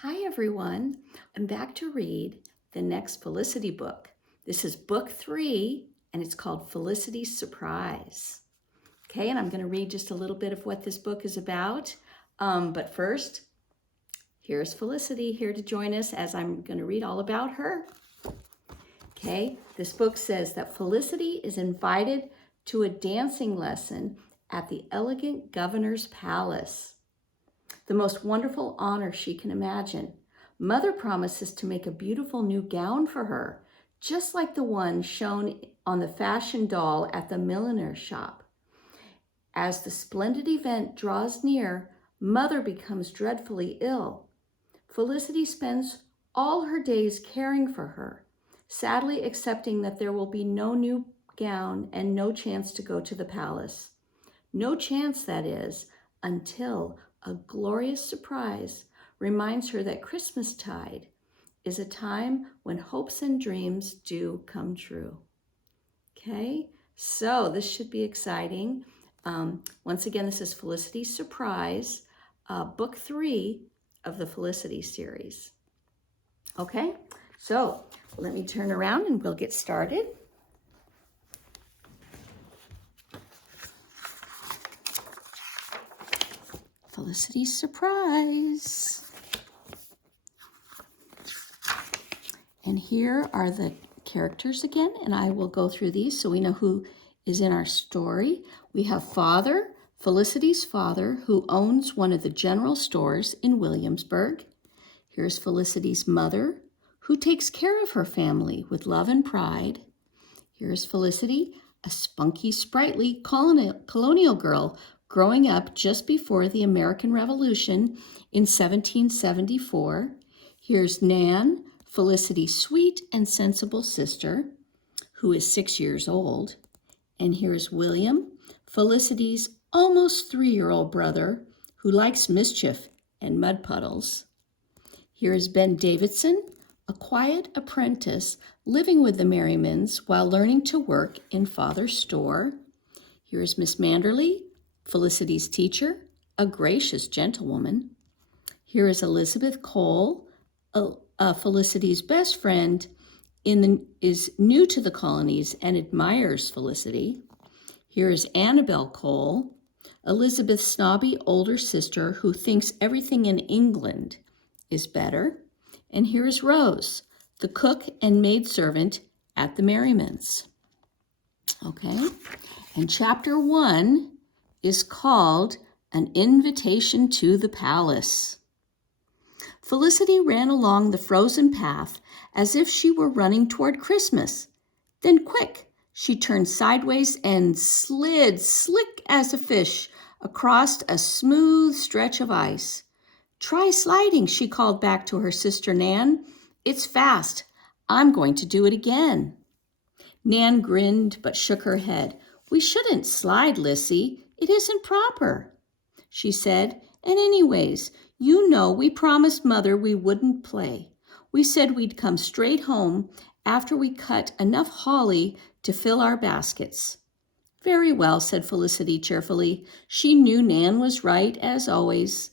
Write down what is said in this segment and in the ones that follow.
Hi everyone, I'm back to read the next Felicity book. This is book 3 and it's called Felicity's Surprise. Okay, and I'm going to read just a little bit of what this book is about. But first, here's Felicity here to join us as I'm going to read all about her. Okay, this book says that Felicity is invited to a dancing lesson at the elegant governor's palace. The most wonderful honor she can imagine. Mother promises to make a beautiful new gown for her, just like the one shown on the fashion doll at the milliner's shop. As the splendid event draws near, Mother becomes dreadfully ill. Felicity spends all her days caring for her, sadly accepting that there will be no new gown and no chance to go to the palace. No chance, that is, until a glorious surprise reminds her that Christmastide is a time when hopes and dreams do come true. Okay, so this should be exciting. Once again, this is Felicity's Surprise, book 3 of the Felicity series. Okay, so let me turn around and we'll get started. Felicity's Surprise. And here are the characters again, and I will go through these so we know who is in our story. We have Father, Felicity's father, who owns one of the general stores in Williamsburg. Here's Felicity's mother, who takes care of her family with love and pride. Here's Felicity, a spunky, sprightly colonial girl growing up just before the American Revolution in 1774. Here's Nan, Felicity's sweet and sensible sister, who is 6 years old. And here's William, Felicity's almost 3-year-old brother, who likes mischief and mud puddles. Here's Ben Davidson, a quiet apprentice living with the Merrimans while learning to work in Father's store. Here's Miss Manderley, Felicity's teacher, a gracious gentlewoman. Here is Elizabeth Cole, Felicity's best friend, is new to the colonies and admires Felicity. Here is Annabel Cole, Elizabeth's snobby older sister who thinks everything in England is better. And here is Rose, the cook and maidservant at the Merrimans. Okay, and chapter 1 is called An Invitation to the Palace. Felicity ran along the frozen path as if she were running toward Christmas. Then quick, she turned sideways and slid, slick as a fish, across a smooth stretch of ice. "Try sliding," she called back to her sister Nan. "It's fast. I'm going to do it again." Nan grinned but shook her head. "We shouldn't slide, Lissy. It isn't proper," she said. "And anyways, you know we promised Mother we wouldn't play. We said we'd come straight home after we cut enough holly to fill our baskets." "Very well," said Felicity cheerfully. She knew Nan was right, as always.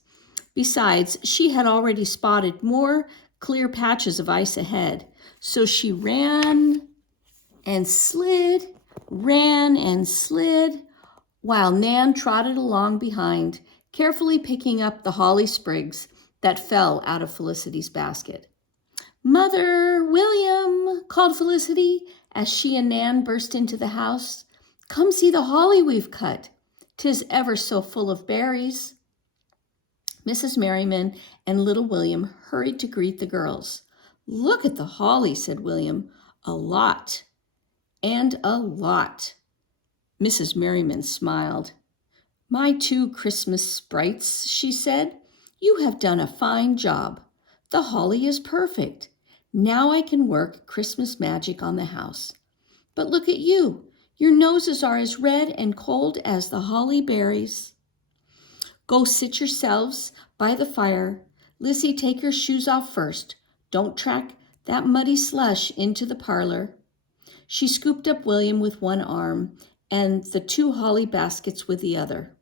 Besides, she had already spotted more clear patches of ice ahead. So she ran and slid, while Nan trotted along behind, carefully picking up the holly sprigs that fell out of Felicity's basket. "Mother, William," called Felicity as she and Nan burst into the house. "Come see the holly we've cut. 'Tis ever so full of berries." Mrs. Merriman and little William hurried to greet the girls. "Look at the holly," said William. "A lot. And a lot." Mrs. Merriman smiled. "My 2 Christmas sprites," she said. "You have done a fine job. The holly is perfect. Now I can work Christmas magic on the house. But look at you. Your noses are as red and cold as the holly berries." "Go sit yourselves by the fire. Lissy, take your shoes off first. Don't track that muddy slush into the parlor." She scooped up William with one arm and the 2 holly baskets with the other.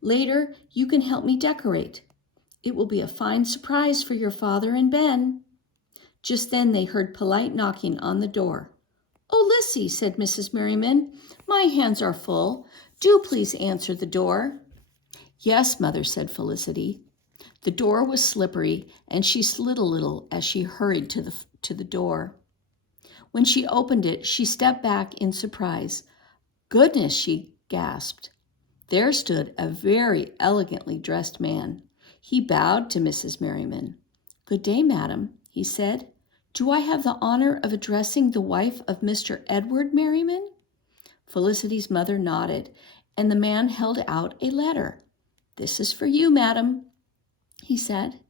"Later, you can help me decorate." It will be a fine surprise for your father and Ben." Just then they heard polite knocking on the door. "Oh, Lissy," said Mrs. Merriman, "my hands are full. Do please answer the door." "Yes, Mother," said Felicity. The door was slippery, and she slid a little as she hurried to the door. When she opened it, she stepped back in surprise. "Goodness," she gasped. There stood a very elegantly dressed man. He bowed to Mrs. Merriman. "Good day, madam," he said. "Do I have the honor of addressing the wife of Mr. Edward Merriman?" Felicity's mother nodded, and the man held out a letter. "This is for you, madam," he said.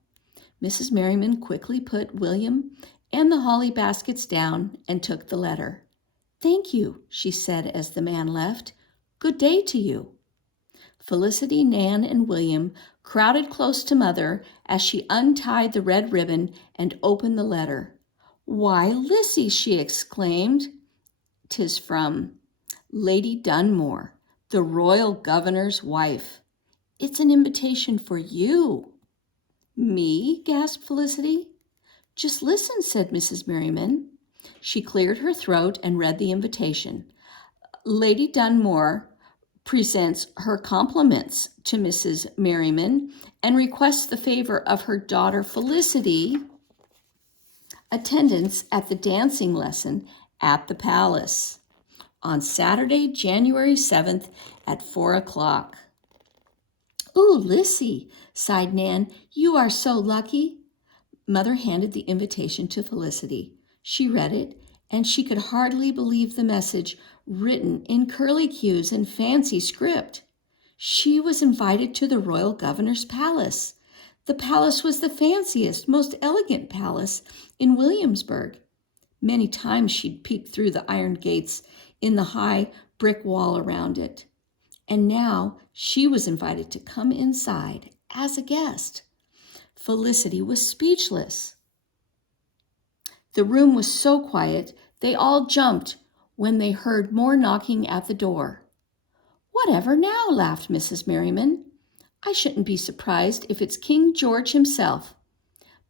Mrs. Merriman quickly put William and the holly baskets down and took the letter. "Thank you," she said as the man left. "Good day to you." Felicity, Nan, and William crowded close to Mother as she untied the red ribbon and opened the letter. "Why, Lissy," she exclaimed, "'tis from Lady Dunmore, the royal governor's wife. It's an invitation for you." "Me?" gasped Felicity. "Just listen," said Mrs. Merriman. She cleared her throat and read the invitation. "Lady Dunmore presents her compliments to Mrs. Merriman and requests the favor of her daughter Felicity attendance at the dancing lesson at the palace on Saturday, January 7th at 4 o'clock. "Ooh, Lissy," sighed Nan, "you are so lucky." Mother handed the invitation to Felicity. She read it, and she could hardly believe the message written in curlicues and fancy script. She was invited to the royal governor's palace. The palace was the fanciest, most elegant palace in Williamsburg. Many times she'd peeked through the iron gates in the high brick wall around it. And now she was invited to come inside as a guest. Felicity was speechless. The room was so quiet, they all jumped when they heard more knocking at the door. "Whatever now?" laughed Mrs. Merriman. "I shouldn't be surprised if it's King George himself."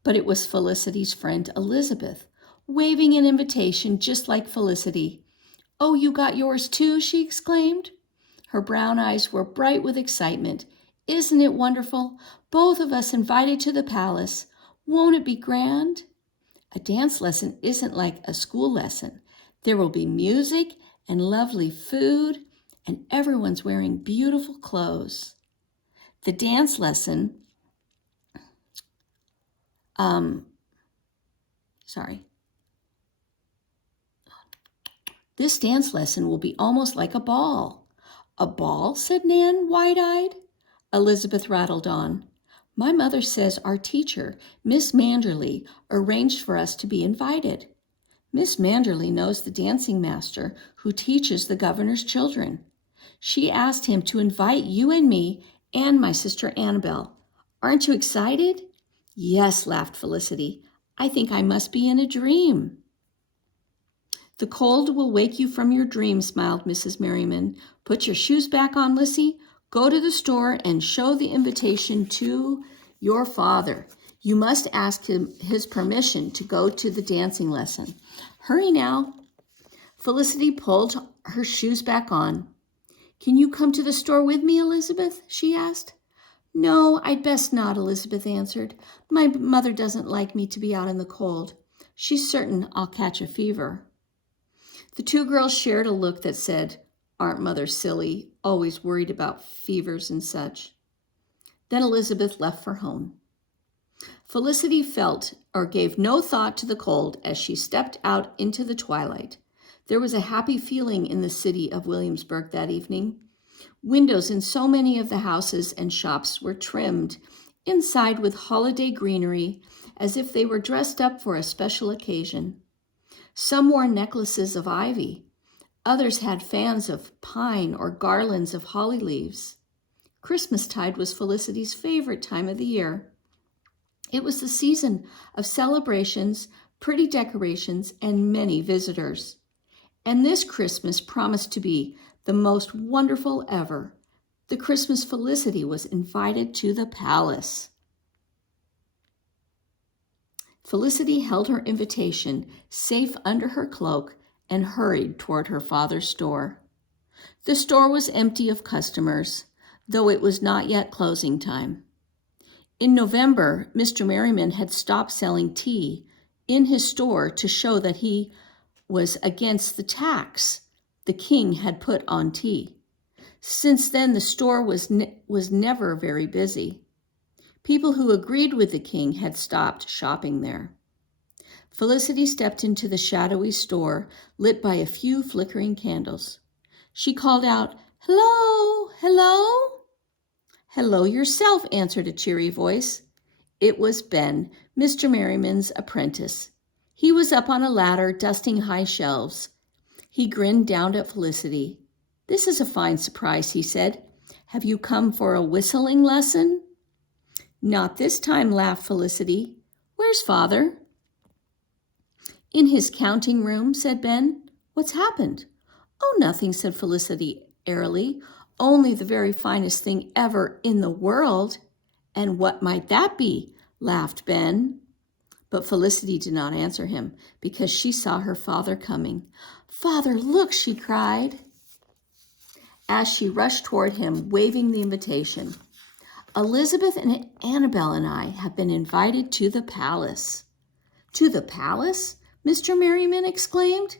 But it was Felicity's friend Elizabeth, waving an invitation just like Felicity. "Oh, you got yours too?" she exclaimed. Her brown eyes were bright with excitement. "Isn't it wonderful? Both of us invited to the palace. Won't it be grand?" "A dance lesson isn't like a school lesson. There will be music and lovely food, and everyone's wearing beautiful clothes." The dance lesson, This dance lesson will be almost like a ball. "A ball?" said Nan, wide-eyed. Elizabeth rattled on. "My mother says our teacher, Miss Manderley, arranged for us to be invited. Miss Manderley knows the dancing master who teaches the governor's children. She asked him to invite you and me and my sister Annabelle. Aren't you excited?" "Yes," laughed Felicity. "I think I must be in a dream." "The cold will wake you from your dream," smiled Mrs. Merriman. "Put your shoes back on, Lissy. Go to the store and show the invitation to your father. You must ask him his permission to go to the dancing lesson. Hurry now." Felicity pulled her shoes back on. "Can you come to the store with me, Elizabeth?" she asked. "No, I'd best not," Elizabeth answered. "My mother doesn't like me to be out in the cold. She's certain I'll catch a fever." The two girls shared a look that said, "Aren't mothers silly, always worried about fevers and such?" Then Elizabeth left for home. Felicity felt or gave no thought to the cold as she stepped out into the twilight. There was a happy feeling in the city of Williamsburg that evening. Windows in so many of the houses and shops were trimmed inside with holiday greenery as if they were dressed up for a special occasion. Some wore necklaces of ivy. Others had fans of pine or garlands of holly leaves. Christmastide was Felicity's favorite time of the year. It was the season of celebrations, pretty decorations, and many visitors. And this Christmas promised to be the most wonderful ever. The Christmas Felicity was invited to the palace. Felicity held her invitation safe under her cloak and hurried toward her father's store. The store was empty of customers, though it was not yet closing time. In November, Mr. Merriman had stopped selling tea in his store to show that he was against the tax the king had put on tea. Since then, the store was never very busy. People who agreed with the king had stopped shopping there. Felicity stepped into the shadowy store, lit by a few flickering candles. She called out, "Hello, hello?" "Hello yourself," answered a cheery voice. It was Ben, Mr. Merriman's apprentice. He was up on a ladder, dusting high shelves. He grinned down at Felicity. "This is a fine surprise," he said. "Have you come for a whistling lesson?" "Not this time," laughed Felicity. "Where's Father?" "In his counting room," said Ben. "What's happened?" "Oh, nothing," said Felicity airily. "Only the very finest thing ever in the world." "And what might that be?" laughed Ben. But Felicity did not answer him because she saw her father coming. "Father, look," she cried, as she rushed toward him, waving the invitation. "Elizabeth and Annabelle and I have been invited to the palace." "To the palace?" Mr. Merriman exclaimed.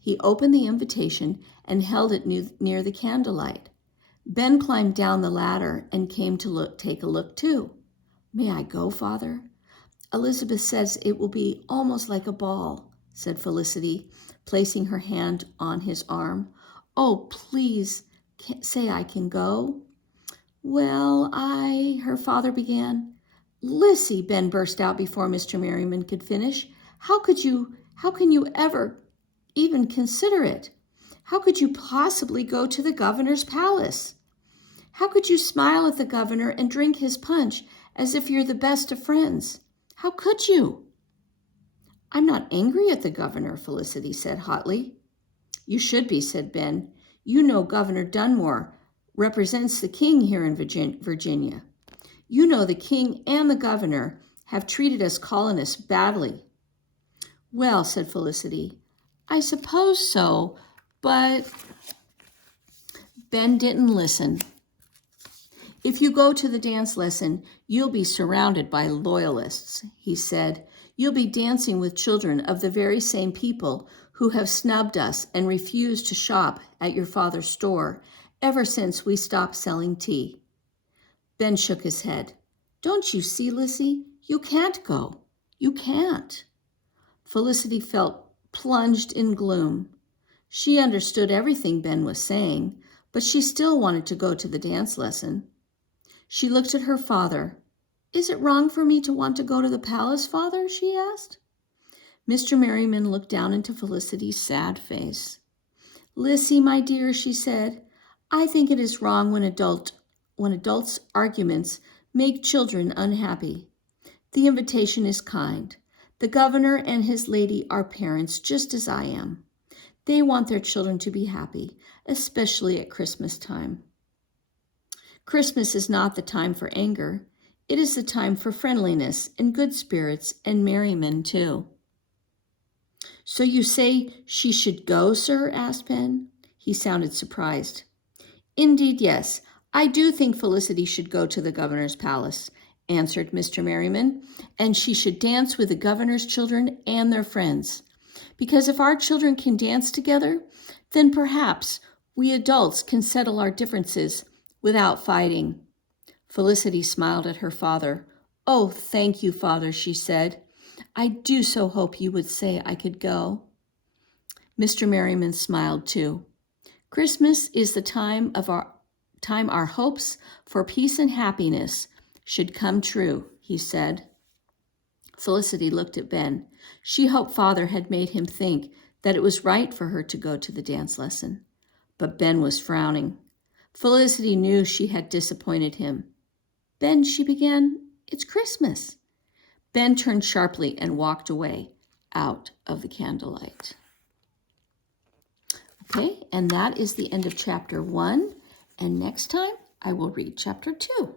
He opened the invitation and held it near the candlelight. Ben climbed down the ladder and came to take a look too. "May I go, Father?" "Elizabeth says it will be almost like a ball," said Felicity, placing her hand on his arm. "Oh, please say I can go." "Well, her father began. "Lissy," Ben burst out before Mr. Merriman could finish. How can you ever even consider it? How could you possibly go to the governor's palace? How could you smile at the governor and drink his punch as if you're the best of friends? How could you?" "I'm not angry at the governor," Felicity said hotly. "You should be," said Ben. "You know Governor Dunmore represents the king here in Virginia. You know the king and the governor have treated us colonists badly." "Well," said Felicity, "I suppose so, but—" Ben didn't listen. "If you go to the dance lesson, you'll be surrounded by loyalists," he said. "You'll be dancing with children of the very same people who have snubbed us and refused to shop at your father's store ever since we stopped selling tea." Ben shook his head. "Don't you see, Lissy? You can't go. You can't." Felicity felt plunged in gloom. She understood everything Ben was saying, but she still wanted to go to the dance lesson. She looked at her father. "Is it wrong for me to want to go to the palace, Father?" she asked. Mr. Merriman looked down into Felicity's sad face. "Lissy, my dear," she said, "I think it is wrong when adults' arguments make children unhappy. The invitation is kind. The governor and his lady are parents just as I am. They want their children to be happy, especially at Christmas time. Christmas is not the time for anger. It is the time for friendliness and good spirits and merriment too." "So you say she should go, sir?" asked Ben. He sounded surprised. "Indeed, yes. I do think Felicity should go to the governor's palace," answered Mr. Merriman, "and she should dance with the governor's children and their friends. Because if our children can dance together, then perhaps we adults can settle our differences without fighting." Felicity smiled at her father. "Oh, thank you, Father," she said. "I do so hope you would say I could go." Mr. Merriman smiled too. "Christmas is the time our hopes for peace and happiness should come true," he said. Felicity looked at Ben. She hoped Father had made him think that it was right for her to go to the dance lesson. But Ben was frowning. Felicity knew she had disappointed him. "Ben," she began, "it's Christmas." Ben turned sharply and walked away out of the candlelight. Okay, and that is the end of chapter 1. And next time I will read chapter 2.